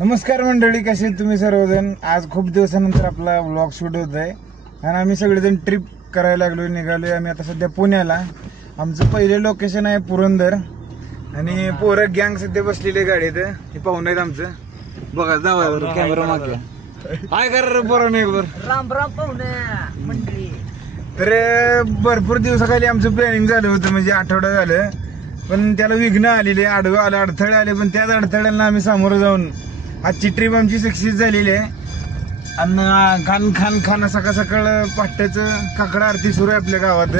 नमस्कार मंडळी, कसे आहेत तुम्ही सर्वजण। आज खूप दिवसानंतर आपला व्लॉग शूट होत आहे आणि आम्ही सगळेजण ट्रिप करायला लागलो, निघालोय आम्ही आता सध्या पुण्याला। आमचं पहिले लोकेशन आहे पुरंदर आणि पोरं गँग सध्या बसलेली गाडीत। हे पाहुणे आहेत आमचं, बघा जावा कॅमेरा मागे काय कर बरं नाही बरं। राम राम पाहुणे मंडळी। तर भरपूर दिवसाखाली आमचं प्लॅनिंग झालं होतं, म्हणजे आठवडा झालं, पण त्याला विघ्न आलेले, आडवं आलं, अडथळे आले, पण त्याच अडथळ्यांना आम्ही सामोरं जाऊन आजची ट्रिप आमची सक्सेस झालेली आहे। आणि खान खान खान सकाळ सकाळ पहाटेचं काकडा आरती सुरू आहे आपल्या गावात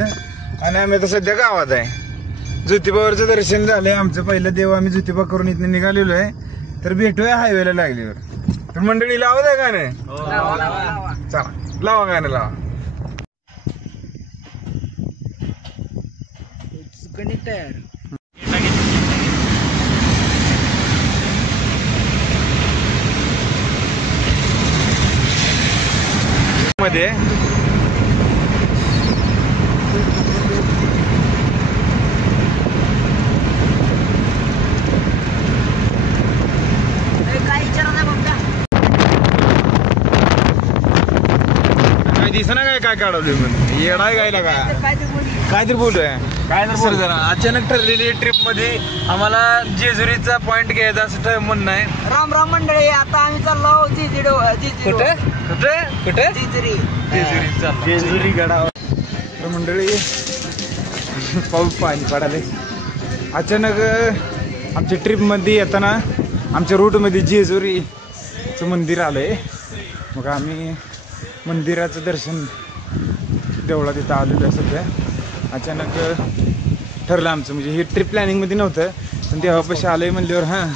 आणि आम्ही आता सध्या गावात आहे। ज्योतिबावरचं दर्शन झालंय आमचं, पहिलं देव आम्ही ज्योतिबा करून इथं निघालेलो आहे। तर भेटूया हायवेला लागल्यावर। तर मंडळी लावत आहे गाणं, चला लावा गाणं लावा। गणित तयार मध्ये काय विचारा नाही बघा, काय दिसना काय काढवलं म्हणून येडा गायला काहीतरी बोलतोय काय सर जरा अचानक ठरलेली ट्रिप मध्ये आम्हाला जेजुरीचा पॉइंट घ्यायचा असं म्हणणं आहे। राम राम मंडळी, आता आम्ही चाललो कुठे कुठे कुठे जेजुरी गडावर। तर मंडळी पाऊस पाणी पडाले अचानक आमच्या ट्रिप मध्ये येताना आमच्या रूट मध्ये जेजुरीचं मंदिर आलंय। मग आम्ही मंदिराचं दर्शन देवळा तिथं आलेलो आहे सध्या। अचानक ठरलं आमचं, म्हणजे हे ट्रिप प्लॅनिंग मध्ये नव्हतं, पण तेव्हापाशी आलंय म्हणल्यावर हां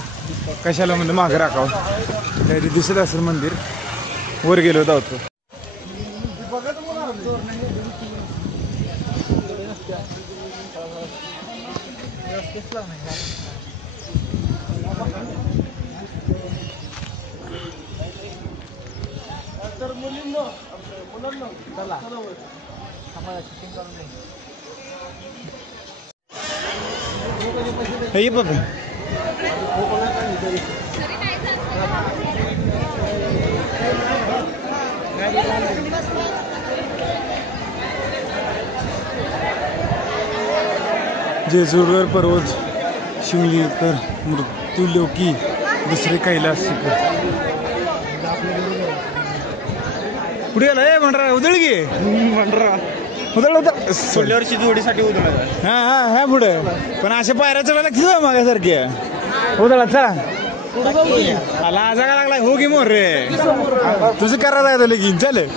कशाला म्हणलं मागं राखावं, तरी दिसत असेल मंदिर, वर गेलो होतो। हे बघा जेजुरीवर पर्वत, शिवलिंगकर मृत्यूलोकी, दुसरे कैलास शिखर। पुढे आला भंडारा उदळ गे भंडारा उदळ होता सोडल्यावरची जोडीसाठी उदळ। हा हा हा पुढे पण अशा पायऱ्या चढायला लागतील मागासारखी उदळा। चला आला जागा लागलाय हो गे मोर रे, तुझं करायला येतं लगीन चालेल।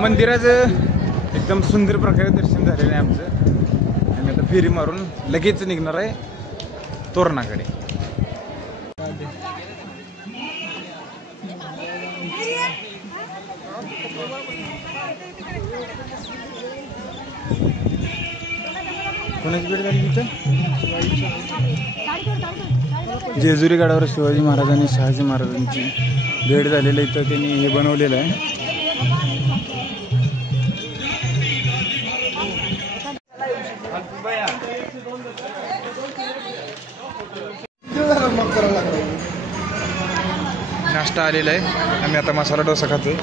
मंदिराचं एकदम सुंदर प्रकारे दर्शन झालेलं आहे आमचं आणि आता फेरी मारून लगेच निघणार आहे तोरणाकडे। कोणाची भेट झाली तिथं? जेजुरी गडावर शिवाजी महाराज आणि शहाजी महाराजांची भेट झालेली, इथं त्यांनी हे बनवलेलं आहे। नाश्ता आलेला आहे, आम्ही आता मसाला डोसा खातोय।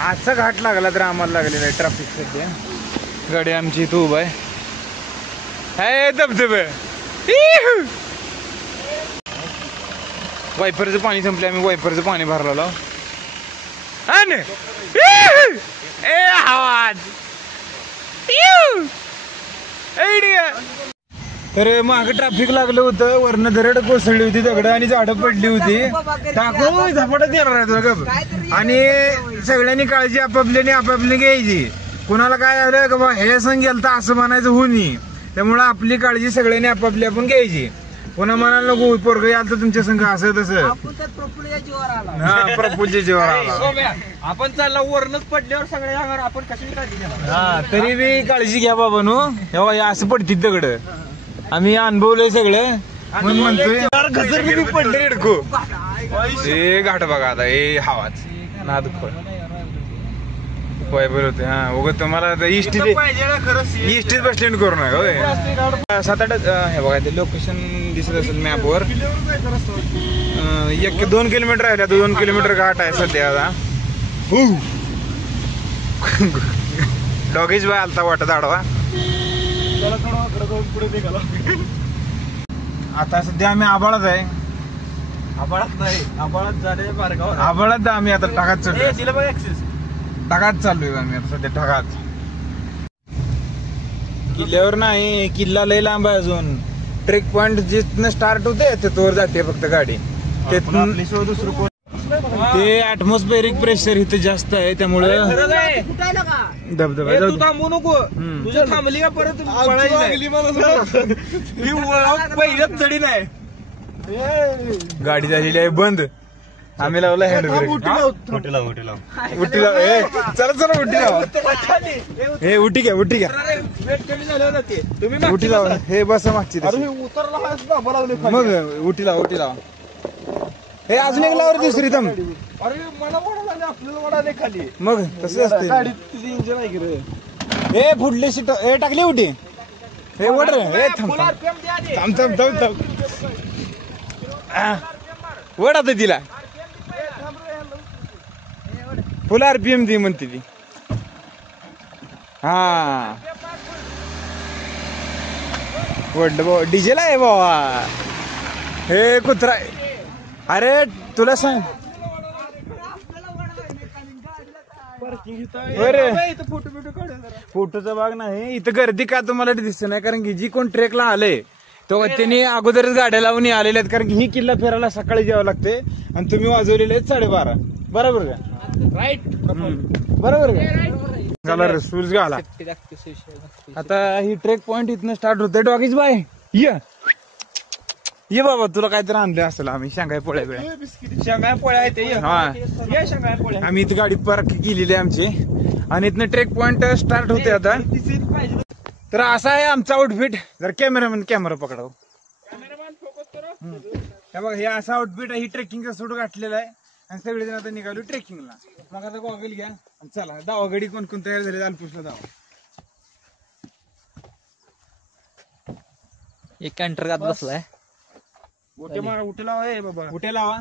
आजचा घाट लागला तर आम्हाला लागलेला आहे ट्रॅफिक सध्या। गाडी आमची इथं उभा आहे, धबधबे वायपरचं पाणी संपले, आम्ही वायपरचं पाणी भरलेलो आवाज। तर मागं ट्रॅफिक लागलं होतं, वरनं दरड कोसळली होती, दगड आणि झाडं पडली होती, टाकून झपाटत येणार आहे आणि सगळ्यांनी काळजी आपापली घ्यायची। कुणाला काय झालं का बा हे संग गेलता असं म्हणायचं होऊ नये, त्यामुळे आपली काळजी सगळ्यांनी आपापली आपण घ्यायची। पुन्हा म्हणायला नको पोरग याल तर तुमच्या संघ असं तसं, हा प्रफुल्लच्या जीवावर आला। आपण चालला वरनच पडल्यावर सगळ्या आपण कशी काळजी घेणार? हा तरी बी काळजी घ्या बाबा नो, तेव्हा असं पडतील दगड, आम्ही अनुभवलंय सगळं म्हणून म्हणतोय पडले रेडको हे घाट बघा आता हे हवाच नाद खोळ बरोबर होते. हा उगत तुम्हाला इष्टीत बस स्टँड करू नका होय. 7-8 हे बघा ते लोकेशन दिसत असेल मॅपवर. 1-2 किलोमीटर आहे. 2 किलोमीटर घाट आहे सध्या आता. डॉगेज बाय आलता वाटत आडवा. आता सध्या आम्ही आबाळात आहे. आबाळात नाही, आबाळात झाले मार्गावर. आबाळात आम्ही आता ढगात चाललोय. ढगात चाललोय आम्ही आता सध्या ढगात. किल्ल्यावर नाही, किल्ला लय लांब आहे अजून. ट्रेक पॉइंट जिथनं स्टार्ट होते तिथवर जाते फक्त गाडी. दुसरं ते ऍटमॉस्फेरिक प्रेशर इथे जास्त आहे त्यामुळे धबधबा. तू थांबू नको, तुझ्या थांबली का परत पहिल्याच चढी नाही. गाडी झालेली आहे बंद. आम्ही लावला हँड ब्रेक. उटी लाव चला चला उठी लावा. हे उठी घ्या उठी घ्या तुम्ही उठी लावा. हे बस मागची उतरला मग उठी लावा उठी लावा. हे अजून एक लावर दुसरी दम. अरे मला वडाला आपल्याला वडाले खाली. मग तसं असते. गाडीत तुझी इंजन आहे की रे. हे फुटले सीट हे टाकली उठी. हे वड रे. हे थांब थांब थांब थांब वड आता तिला फुल RPM ती म्हणते ती. हा वडलं डिझेल आहे बाबा. हे कुत्रा. अरे तुला सांग फोटोचा भाग नाही इथं गर्दी का तुम्हाला दिसत नाही. कारण की जी कोण ट्रेकला आले तो त्यांनी अगोदरच गाड्या लावून आलेल्या आहेत. कारण की ही किल्ला फिरायला सकाळी जावं लागते आणि तुम्ही वाजवलेले आहेत 12:30. बरोबर का? राईट बरोबर का? झाला सूर्य घाला. आता ही ट्रेक पॉइंट इथनं स्टार्ट होते. डॉगीज बाय ये बाबा तुला काहीतरी आणलं असेल. आम्ही शेंगाय पोळ्या वेळा शेंगाय पोळ्या आहेत ते. हा शेंगाय पोळ्या. आम्ही इथं गाडी पार्क केलेली आहे आमची आणि इथनं ट्रेक पॉइंट स्टार्ट होते आता. तर असा आहे आमचा आउटफिट. जर कॅमेरा पकडाव. बघा हे असा आउटफिट आहे. ही ट्रेकिंगचा सूट गाठलेला आहे आणि सगळेजण आता निघालो ट्रेकिंगला. मग आता गॉगल घ्या आणि चला दावागडी कोण कोण तयार झाले अल्पुसला जावा. एक कॅन्टर गात बसलाय. उठे लावा.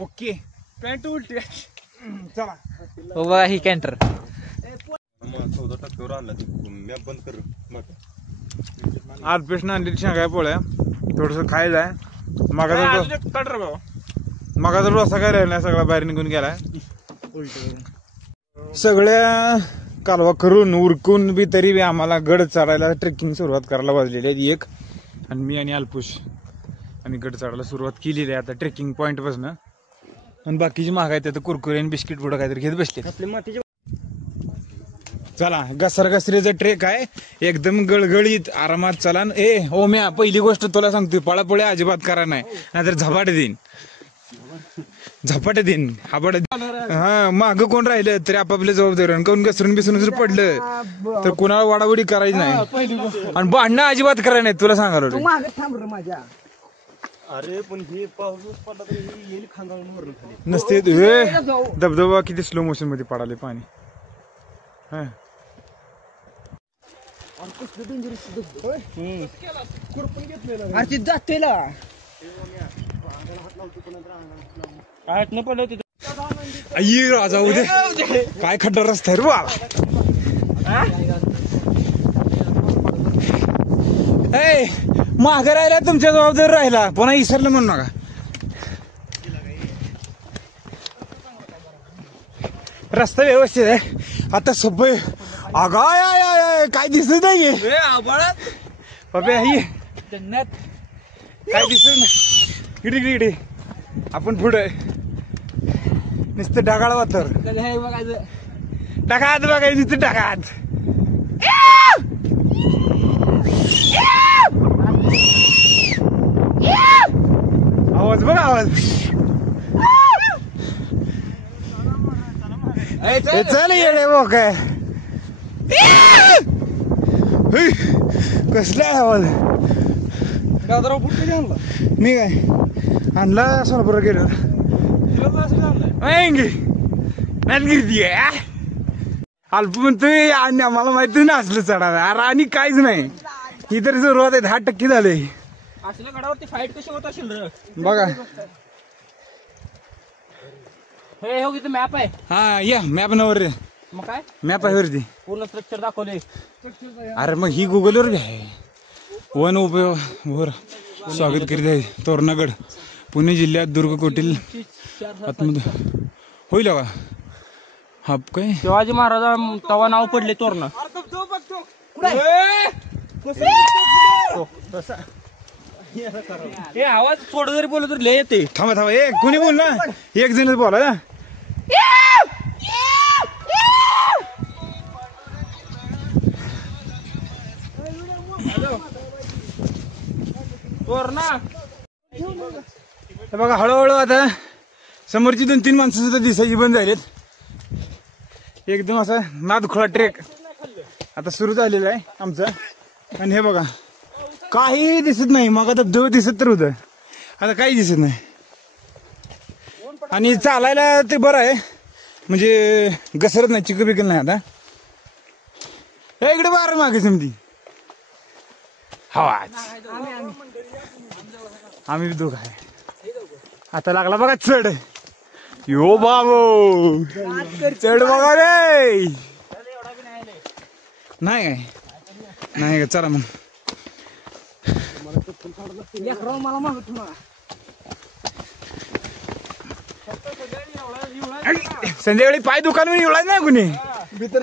ओके पॅन्ट उलटी चला बघा ही कॅन्टर 14% आणला मॅप बंद कर. अल्पेशनं आणलेली शेंगाय पोळ्या थोडस खायला आहे. मगाचा डोसा काय राहिला सगळा बाहेर निघून गेलाय. सगळ्या कालवा करून उरकून बी तरी बी आम्हाला गड चढायला ट्रेकिंग सुरुवात करायला वाजलेली आहे 1. आणि मी आणि अल्पुश आम्ही गड चढायला सुरुवात केलेली आहे आता ट्रेकिंग पॉइंट पासून. आणि बाकीची महाग आहेत आता कुरकुरे आणि बिस्किट पुढं काहीतरी घेत बसले. चला घसरघसरीचा ट्रेक आहे एकदम गळगळीत आरामात चला. ए ओम्या पहिली गोष्ट तुला सांगतोय पळापळी अजिबात करा नाही नाहीतर झपाटे देईन हाबड. हा माग कोण राहिलं तरी आपापल्या जबाबदारी. कोण घसरून बिसरून जर पडलं तर कुणाला वाडावडी करायची नाही आणि भांडणं अजिबात करायला नाही. तुला सांगायला माझ्या. अरे पण हे पाऊस पडला तरी येईल खांगाळून वरून खाली नसते. धबधबा किती स्लो मोशन मध्ये पडाले पाणी. आई राजा उद्या काय खड्डा रस्ता आहे रे बा. माघार राहिला तुमच्या जबाबदारी राहिला पुन्हा इसरलं म्हणू नका. रस्ता व्यवस्थित आहे आता. सभय आगाय काय दिसत नाही बाबा. ही काय दिसत नाही. इकडे आपण पुढे नुसतं ढगाळ वातर ढगात बघायचं नुसतं ढगात. आवाज बघ आवाज. चल येडे बघ काय कसला आवाज. गाजराव बुट कधी आणला मी काय आणला सोलापूर गेलो अल्प म्हणतोय आणि आम्हाला माहिती ना असलं चढायला अरे आणि काहीच नाही ही तरी सुरुवात आहे 10% झाले असल्या गडावरती फाईट कशी होत असेल रे बघा हे हो किती मॅप आहे हा या मॅप नवर रे मग काय मॅप आहे वरती पूर्ण स्ट्रक्चर दाखवले अरे मग ही गुगलवर बी आहे वन उपयोग स्वागत करीत आहे तोरणागड पुणे जिल्ह्यात दुर्ग कोटील आतमध्ये होईल का हा काय शिवाजी महाराजा तवा नाव पडले तोरण हे आवाज थोडं जरी बोलत तरी लय येते थांबा थांबा ए कोणी बोल ना एक जण बोला ना तोरणा हे बघा हळूहळू आता समोरची 2-3 माणसं सुद्धा दिसायची बंद झालीत एकदम असा नादखोळा ट्रेक आता सुरू झालेला आहे आमचा आणि हे बघा काही दिसत नाही मग आता धबधबा दिसत तर होतं आता काही दिसत नाही आणि चालायला ते बरं आहे म्हणजे घसरत नाही चिकन बिकल नाही आता इकडे बार मागे समधी हवा आम्ही दोघ आहे आता लागला बघा चढ यो बाबो चढ बघा रे नाही काय नाही का चला मग मला मागत संध्याकाळी पाय दुकान एवढा नाही कुणी भीतर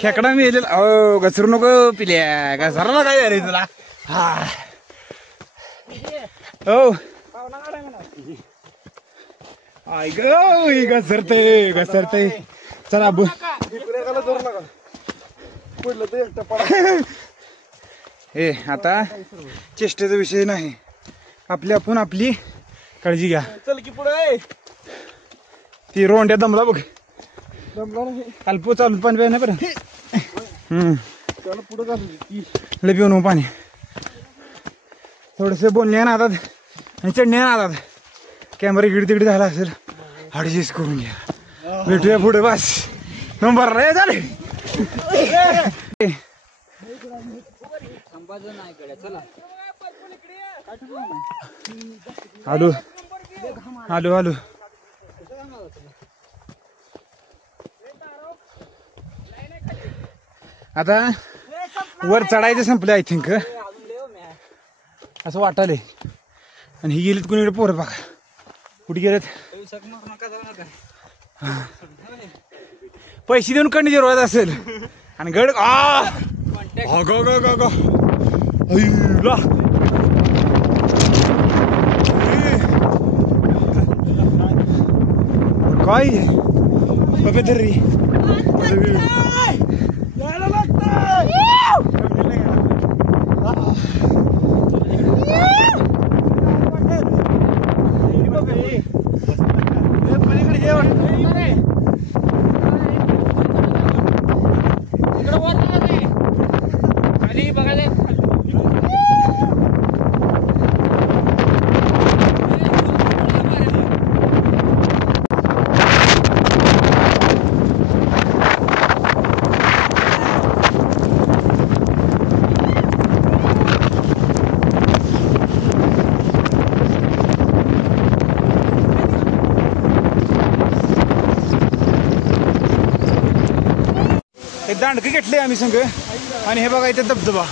खेकडा मी घसरू नको पिल्या घसरला काय झालं तुला हा हो ऐक घसरते चला पडलं तर एकटा पडा ए आता चेष्टेचा विषय नाही आपण आपली काळजी घ्या चल की पुढे ती रोंड्या दमला बघ दमला नाही अल्प चालू पाणी प्याय नाही बरं त्याला पुढे घालू लय पिऊन पाणी थोडस बोलणे ना आतात आणि चढणे ना आतात कॅमेरा इकडे तिकडे झाला असेल ॲडजस्ट करून घ्या भेटूया पुढे बस नंबर रे झाले आलो आलो आलो आता वर चढायचं संपलं आय थिंक असं वाटायलंय आणि ही गेलीत कुणीकडे पोरं बघा कुठे गेलेत पैसे देऊन कंडी जिरवत असेल आणि गड काय बघ तरी दांडकं घेतले आम्ही संघ आणि हे बघा इथे धबधबा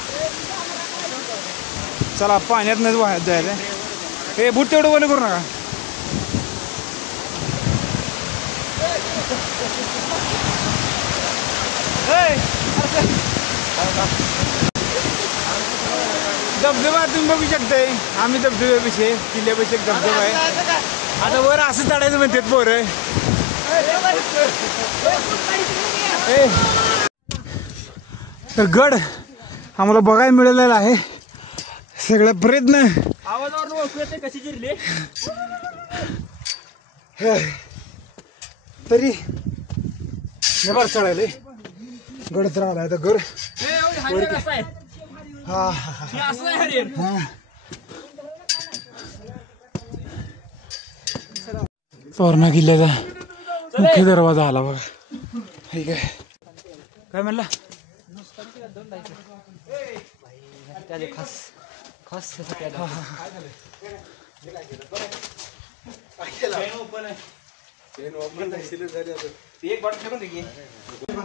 चला पाण्यात नाही वाहत जायला हे बूट तेवढं बंद करू नका धबधबा तुम्ही बघू शकताय आम्ही धबधब्यापेक्षा किल्ल्यापेक्षा एक धबधबा आहे आता वर असं चढायचं म्हणतात पोरं तर गड आम्हाला बघायला मिळालेला आहे सगळा प्रयत्न आवाजावर ओळखू येते कशी जिरली तरी नेबार चढायले गडच राहिला आता घर. हा हा तोरणा किल्ल्याचा मुख्य दरवाजा आला बघा. ठीक आहे. काय म्हणला?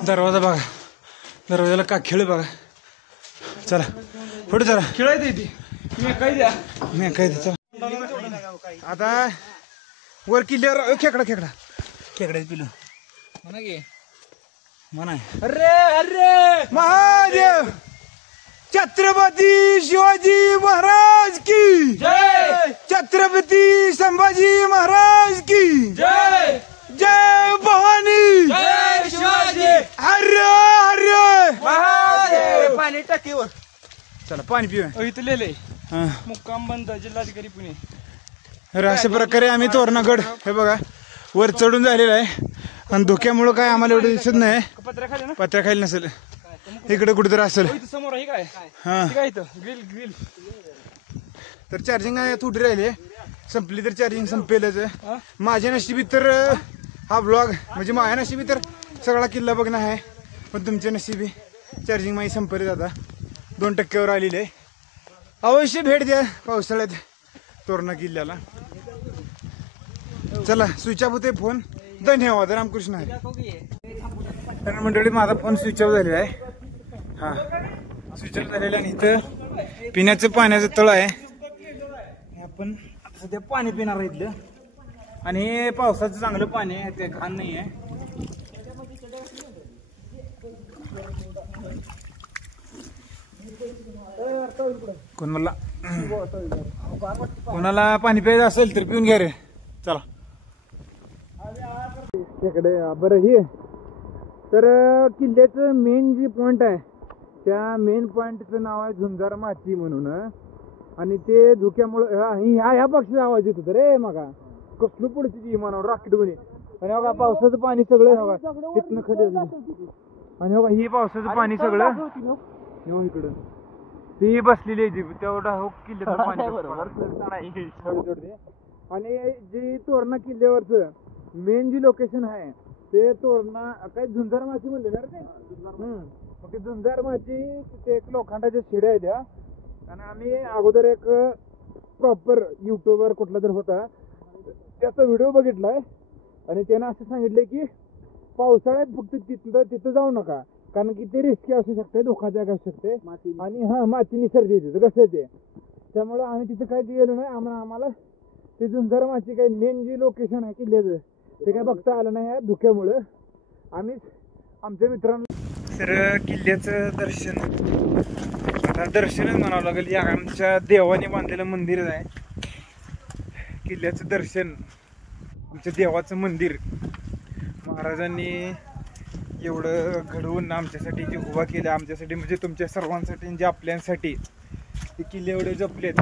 दरवाजा बघा. दरवाजाला का खेळ बघा. चला पुढे चला. खेळायचं ती मी काय द्या मी काय तिथं आता वर किल्ल्यावर खेकडा खेकडा खेकड्याचं पिलो म्हणा की म्हणा. अरे अरे महादेव छत्रपती शिवाजी महाराज की जय छत्रपती संभाजी महाराज की जय जय भवानी जय शिवाजी हर्य हर्य महादेव. पाणी टाकीवर चला पाणी पिऊया. इथं लिहिले हा. मुक्काम बंद जिल्हाधिकारी पुणे. तर अशा प्रकारे आम्ही तोरणागड हे बघा वर चढून झालेलं आहे. आणि धोक्यामुळं काय आम्हाला एवढं दिसत नाही. पत्र्या खाली ना पत्र्याखाली नसेल इकडे कुठेतरी असेल. इथं समोर आहे काय हा काय इथं ग्रिल ग्रिल. तर चार्जिंग थोडी राहिली संपली तर चार्जिंग संपेलच. माझ्या नशिबी तर हा ब्लॉग म्हणजे माझ्या नशिबी तर सगळा किल्ला बघणं आहे. पण तुमच्या नशिबी चार्जिंग माझी संपली आता 2% आलेली आहे. अवश्य भेट द्या पावसाळ्यात तोरणा किल्ल्याला. चला स्विच ऑफ होते फोन. धन्यवाद. रामकृष्ण हरी. कारण मंडळी माझा फोन स्विच ऑफ झालेला आहे. हा स्विच ऑफ झालेला आणि इथं पिण्याचं पाण्याचं तळ आहे. आपण सध्या पाणी पिणार आहे इथलं. आणि हे पावसाचं चांगलं पाणी आहे ते घाण नाही आहे. कोणाला पाणी प्यायचं असेल तर पिऊन घ्या रे. चला तिकडे बरं हे तर किल्ल्याचं मेन जे पॉइंट आहे त्या मेन पॉइंटचं नाव आहे झुंजार माची म्हणून. आणि ते धुक्यामुळे ह्या पक्षाचा आवाज येत होता रे मगा. कसलं पुढची ती म्हणावं राकेट म्हणे. आणि बघा पावसाचं पाणी सगळं तिथनं खाली. आणि बघा ही पावसाचं पाणी सगळं इकडं ती बसलेली आहे तेवढा हो किल्ल्याचं पाणी. आणि जे तोरणा किल्ल्यावरचं मेन जी लोकेशन आहे ते तोरणा काय झुंजार माची म्हणले ना रे ते. मग ते झुंजार माची तिथे एक लोखंडाच्या शिड्या आहेत त्या. आणि आम्ही अगोदर एक प्रॉपर युट्यूबवर कुठला तर होता त्याचा व्हिडिओ बघितलाय. आणि त्यानं असं सांगितलंय की पावसाळ्यात फक्त तिथं जाऊ नका कारण की ते रिस्की असू शकते. धोकादायक असू शकते. आणि हा माती निसर्ग येते कसं येते. त्यामुळं आम्ही तिथं काय गेलो नाही. आम्हाला ते झुंजार माची काही मेन जी लोकेशन आहे किल्ल्याचं ते काय बघता आलं नाही धुक्यामुळं. आम्ही आमच्या मित्रांना तर किल्ल्याचं दर्शन आता दर्शनच म्हणावं लागेल. या आमच्या देवाने बांधलेलं मंदिर आहे. किल्ल्याचं दर्शन आमच्या देवाचं मंदिर महाराजांनी एवढं घडवून आमच्यासाठी जे उभा केलं आमच्यासाठी म्हणजे तुमच्या सर्वांसाठी जे आपल्यांसाठी ते किल्ले एवढे जपलेत.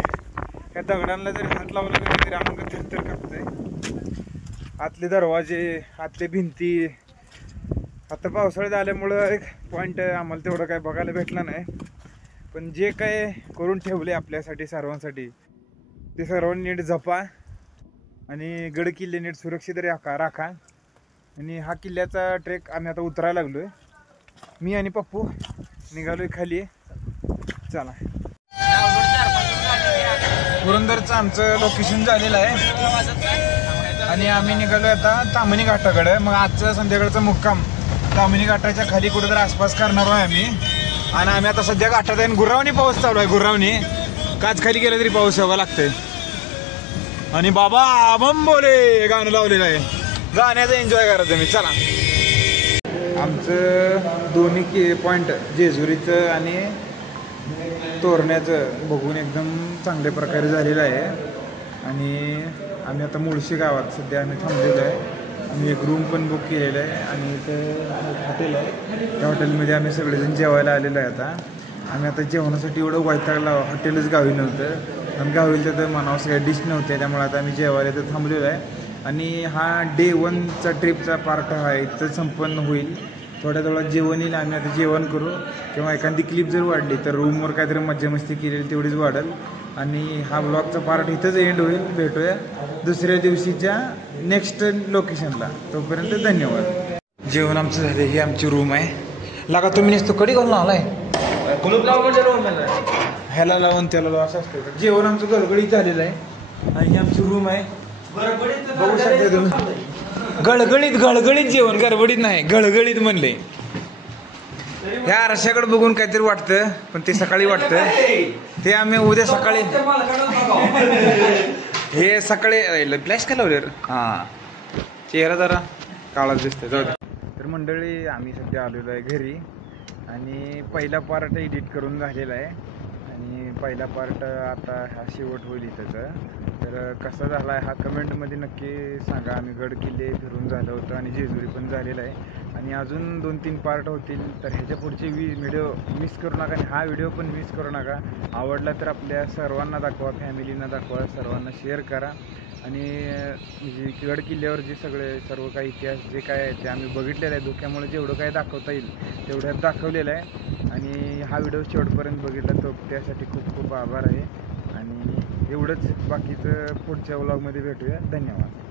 त्या दगडांना जरी हात लावला गेला तरी अंग थरथर कापतंय. आतले दरवाजे आतले भिंती. आता पावसाळ्यात आल्यामुळं एक पॉईंट आम्हाला तेवढं काय बघायला भेटला नाही. पण जे काय करून ठेवले आपल्यासाठी सर्वांसाठी ते सर्वांनी नीट जपा. आणि गड किल्ले नीट सुरक्षित राखा. आणि हा किल्ल्याचा ट्रेक आम्ही आता उतरायला लागलोय. मी आणि पप्पू निघालोय खाली. चला पुरंदरचं आमचं लोकेशन झालेलं आहे. आणि आम्ही निघालोय आता ताम्हिणी घाटाकडे. मग आजचं संध्याकाळचा मुक्काम ताम्हिणी घाटाच्या खाली कुठेतरी आसपास करणार आहे आम्ही. आणि आम्ही आता सध्या घाटात आहे. गुरावणी पाऊस चालू आहे. गुरावणी काच खाली गेलं तरी पाऊस यावा लागतंय. आणि बाबा बंबोले गाणं लावलेलं आहे. गाण्याचं एन्जॉय करायचं मी. चला आमचं दोन्ही पॉईंट जेजुरीचं आणि तोरण्याचं बघून एकदम चांगल्या प्रकारे झालेलं आहे. आणि आम्ही आता मुळशी गावात सध्या आम्ही थांबलेलो आहे. आम्ही एक रूम पण बुक केलेलं आहे. आणि इथं हॉटेल आहे. त्या हॉटेलमध्ये आम्ही सगळेजण जेवायला आलेलो आहे. आता आम्ही आता जेवणासाठी एवढं वैतागला. हॉटेलच गावी नव्हतं आणि गावी तर म्हणावं सगळ्या डिश नव्हत्या. त्यामुळे आता आम्ही जेवायला इथं थांबलेलो आहे. आणि हा डे 1चा ट्रिपचा पार्ट हा इथं संपन्न होईल. थोड्या थोडा जेवण येईल, आम्ही आता जेवण करू किंवा एखादी क्लिप जर वाढली तर रूमवर काहीतरी मज्जा मस्ती केलेली तेवढीच वाढेल. आणि हा ब्लॉगचा पार्ट इथंच एंड होईल. भेटूया दुसऱ्या दिवशीच्या नेक्स्ट लोकेशनला. तोपर्यंत धन्यवाद. जेवण आमचं झालं. ही आमची रूम आहे. लागा तुम्ही नसतो कडी घालून आलाय कुलूप लावून म्हणजे रूम ह्याला लावून त्याला लावून असं असतं. जेवण आमचं गडगडीत झालेलं आहे आणि ही आमची रूम आहे. बघू शकता तुम्ही. गळगळीत जेवण, गडबडीत नाही, गळगळीत म्हणले. ह्या आरशाकडे बघून काहीतरी वाटतं पण ते सकाळी वाटतं. ते आम्ही उद्या सकाळी हे सकाळी फ्लॅश का लावले. हां चेहरा जरा काळा दिसतोय. जाऊ दे. तर मंडळी आम्ही सध्या आलेलो आहे घरी आणि पहिला पार्ट एडिट करून झालेला आहे आणि पहिला पार्ट आता हा शेवट होईल इथंच. तर कसा झाला आहे हा कमेंटमध्ये नक्की सांगा. आम्ही गड किल्ले फिरून झालं होतं आणि जेजुरी पण झालेला आहे आणि अजून 2-3 पार्ट होतील. तर ह्याच्या पुढचे व्हिडिओ मिस करू नका आणि हा व्हिडिओ पण मिस करू नका. आवडला तर आपल्या सर्वांना दाखवा, फॅमिलींना दाखवा, सर्वांना शेअर करा. आणि म्हणजे गड किल्ल्यावर जे सर्व काही इतिहास जे काय आहे ते आम्ही बघितलेलं आहे. धोक्यामुळे जेवढं काय दाखवता येईल तेवढ्यात दाखवलेलं आहे आणि हा व्हिडिओ शेवटपर्यंत बघितला तो त्यासाठी खूप खूप आभार आहे. आणि एवढंच. बाकीचं पुढच्या व्लॉगमध्ये भेटूया. धन्यवाद.